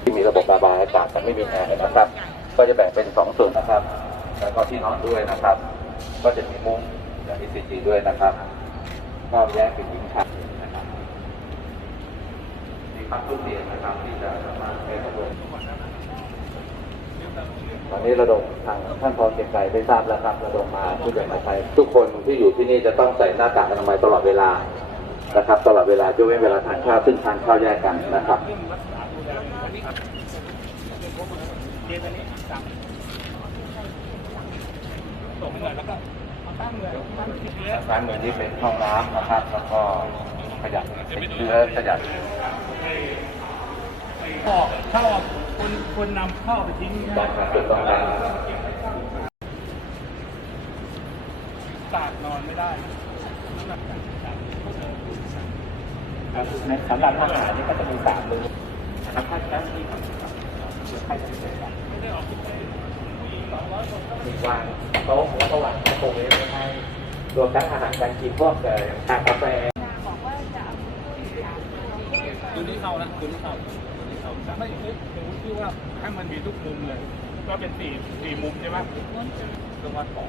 ที่มีระบบระบายอากาศแต่ไม่มีแอร์นะครับ ก็จะแบ่งเป็นสองส่วนนะครับ แล้วก็ที่นอนด้วยนะครับ ก็จะมีมุ้งและมีซีจีด้วยนะครับก็แยกเป็นหญิงชายนะครับมีพักทุกเตียงนะครับที่จะสามารถให้ข้อมูล ตอนนี้ระดมทางท่านพอเกียรติไกรได้ทราบแล้วครับระดมมาผู้จะมาใช้ทุกคนที่อยู่ที่นี่จะต้องใส่หน้ากากอนามัยตลอดเวลานะครับ ตลอดเวลายกเว้นเวลาทานข้าวซึ่งทานข้าวแยกกันนะครับร้านเมืองนี้เป็นห้องน้ำนะครับ แล้วก็ขยับติดเชื้อขยับ ออกถ้าออกคนคนนำเข้าไปทิ้งต้อนะงการจุดต้องการตากนอนไม่ได้ครับในสำหรับอาหารนี่ก็จะมีสามมื้อนะครับถ้าเจ้าหน้าที่ทำให้จะเสร็จแล้วมีวางโต๊ะแล้วก็วางโต๊ะไว้ให้รวมทั้งอาหารการกินพวกเอ่อชากาแฟคือที่เขานะคือที่เขาคือที่เขา ไม่ไม่ผมคิดว่าให้มันมีทุกมุมเลย ก็เป็นสี่สี่มุมใช่ไหมตรงวัดของ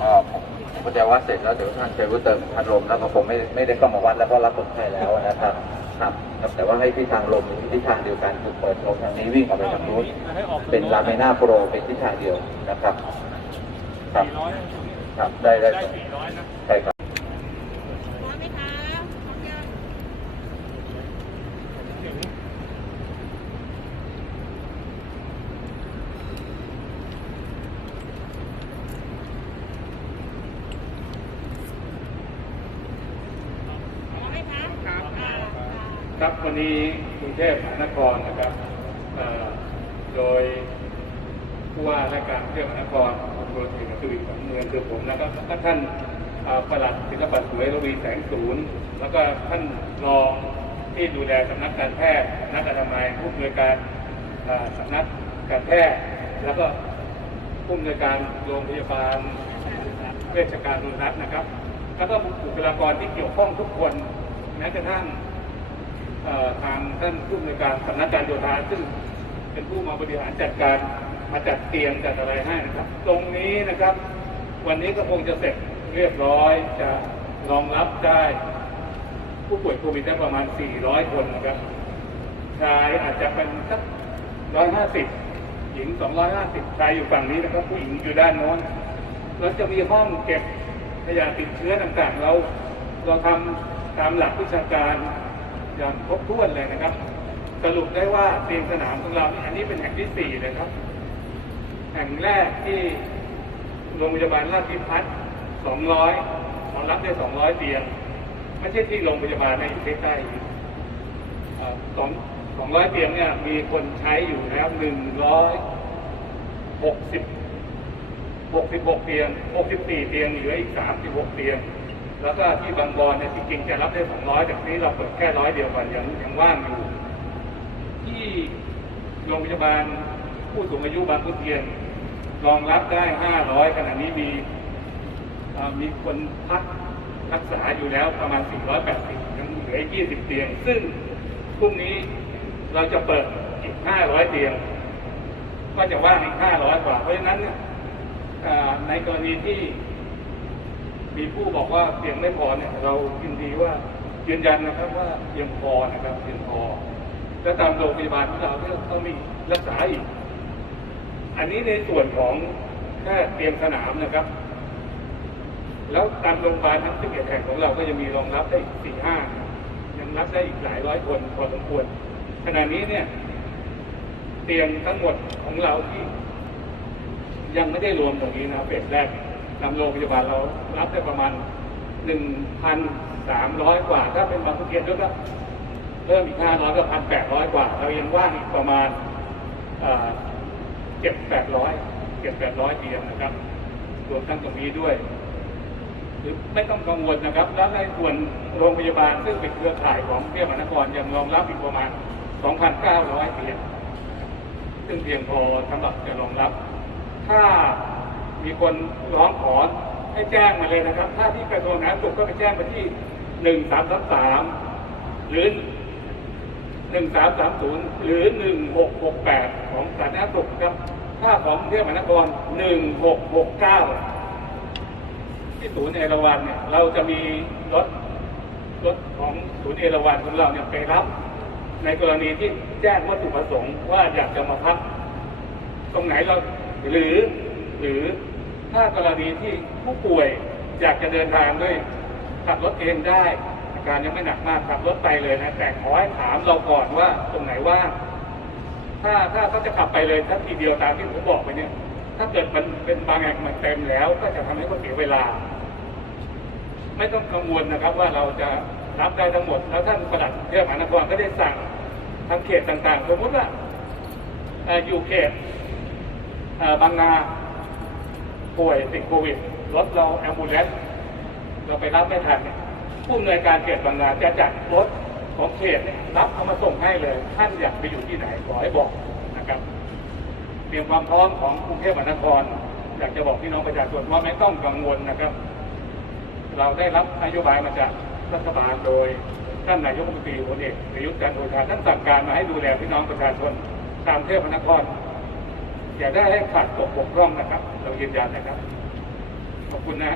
ก็ผมผมก็จะวัดเสร็จแล้วเดี๋ยวท่านชัยวุฒิเติมพัดลมแล้วก็ผมไม่ไม่ได้เข้ามาวัดแล้วก็รับคนไข้แล้วนะครับครับครับแต่ว่าให้ทิศทางลมทิศทางเดียวกันคือเปิดลมทางนี้วิ่งออกไปทางนู้นเป็นลาเมน่าโปรเป็นทิศทางเดียวนะครับ ครับสี่ร้อยครับได้ได้ได้สี่ร้อยนะใช่ครับ พร้อมไหมคะพร้อมยัง พร้อมไหมคะครับอ่า ครับวันนี้กรุงเทพมหานครนะครับโดยผู้ว่าราชการกรุงเทพมหานครคุณโรจิกับสุวิทย์ของเมืองคือผมแล้วก็ท่านประหลัดศิลปะสวยระวีแสงศูนย์แล้วก็ท่านรองที่ดูแลสำนักการแพทย์นักอนามัยผู้อำนวยการสำนักการแพทย์แล้วก็ผู้อำนวยการโรงพยาบาลเวชการรุนรัตน์นะครับ แล้วก็บุคลากรที่เกี่ยวข้องทุกคนแม้กระทั่ง ทางท่านผู้อำนวยการสำนักการโยธาซึ่งเป็นผู้มาบริหารจัดการมาจัดเตียงจัดอะไรให้นะครับ ตรงนี้นะครับ วันนี้ก็คงจะเสร็จเรียบร้อยจะรองรับได้ ผู้ป่วยโควิดได้ประมาณ 400 คนนะครับชายอาจจะเป็นสัก 150 หญิง 250 ชายอยู่ฝั่งนี้นะครับ ผู้หญิงอยู่ด้านโน้นเราจะมีห้องเก็บขยะติดเชื้อต่างๆ เราเราทำตามหลักวิชาการ อย่างครบถ้วนเลยนะครับ สรุปได้ว่าเตียงสนามของเรานี่อันนี้เป็นแห่งที่สี่เลยครับ แห่งแรกที่โรงพยาบาลราชพิพัฒน์200รองรับได้200เตียง ไม่ใช่ที่โรงพยาบาลในอยู่ใกล้ๆเอ่อสองสองร้อยเตียงเนี่ยมีคนใช้อยู่แล้วหนึ่งร้อยหกสิบ66เตียง64เตียงเหลืออีก36เตียง แล้วก็ที่บางบอนเนี่ยจริงๆจะรับได้200แต่ทีนี้เราเปิดแค่ร้อยเดียวก่อนยังยังว่างอยู่ ที่โรงพยาบาลผู้สูงอายุบางขุนเทียนรองรับได้500ขณะนี้มีมีคนพักรักษาอยู่แล้วประมาณ 480ยังเหลืออีก20 เตียง ซึ่งพรุ่งนี้เราจะเปิดอีก 500 เตียง ก็จะว่างอีก 500 กว่า เพราะฉะนั้นในกรณีที่ มีผู้บอกว่าเตียงไม่พอเนี่ยเรายินดีว่ายืนยันนะครับว่าเพียงพอนะครับเพียงพอ และตามโรงพยาบาลของเราเนี่ยก็มีรักษาอีก อันนี้ในส่วนของแค่เตียงสนามนะครับ แล้วตามโรงพยาบาลทั้ง11แห่งของเราก็ยังมีรองรับได้อีกสี่ห้ายังรับได้อีกหลายร้อยคนพอสมควรขณะนี้เนี่ย เตียงทั้งหมดของเราที่ ยังไม่ได้รวมตรงนี้นะครับเฟสแรก นำโรงพยาบาลเรารับได้ประมาณ 1,300 กว่า ถ้าเป็นบางขุนเทียนด้วยก็เพิ่มอีก500ก็1,800 กว่า เรายังว่างอีกประมาณเจ็ดแปดร้อยเจ็ดแปดร้อยเตียงนะครับรวมทั้งตรงนี้ด้วย หรือไม่ต้องกังวลนะครับ แล้วในส่วนโรงพยาบาลซึ่งเป็นเครือข่ายของกรุงเทพมหานครยังรองรับอีกประมาณ 2,900 เตียง ซึ่งเพียงพอสำหรับจะรองรับ ถ้า มีคนร้องขอให้แจ้งมาเลยนะครับ ถ้าที่กระทรวงสาธารณสุขก็ไปแจ้งไปที่หนึ่งสามสามสามหรือหนึ่งสามสามศูนย์หรือหนึ่งหกหกแปดของสาธารณสุขครับ ถ้าของกรุงเทพมหานครหนึ่งหกหกเก้าที่ศูนย์เอราวัณเนี่ยเราจะมีรถรถของศูนย์เอราวัณของเราเนี่ยไปรับ ในกรณีที่แจ้งวัตถุประสงค์ว่าอยากจะมาพัก ตรงไหนเราหรือหรือ ถ้ากรณีที่ผู้ป่วยอยากจะเดินทางด้วยขับรถเองได้อาการยังไม่หนักมากขับรถไปเลยนะแต่ขอให้ถามเราก่อนว่าตรงไหนว่างถ้าถ้าเขาจะขับไปเลยทักทีเดียวตามที่ผมบอกไปเนี่ย ถ้าเกิดมันเป็นบางแห่งมันเต็มแล้ว ก็จะทำให้เขาเสียเวลา ไม่ต้องกังวลนะครับว่าเราจะรับได้ทั้งหมด แล้วท่านประหลัดเทพมหานครก็ได้สั่งทางเขตต่างๆ สมมติว่าอยู่เขตบางนา ป่วยติดโควิดรถเราแอมบูเลนเราไปรับไม่ทันผู้อำนวยการเขตบางนาจะจัดรถของเขตรับเอามาส่งให้เลย ท่านอยากไปอยู่ที่ไหนขอให้บอกนะครับ เตรียมความพร้อมของกรุงเทพมหานคร อยากจะบอกพี่น้องประชาชนว่าไม่ต้องกังวลนะครับ เราได้รับนโยบายมาจากรัฐบาลโดยท่านนายกรัฐมนตรีพลเอกประยุทธ์จันทร์โอชาท่านสั่งการมาให้ดูแลพี่น้องประชาชนตามเทพมหานคร อย่าได้ให้ขาดตกบกพร่องนะครับ เรายืนยันนะครับ ขอบคุณนะ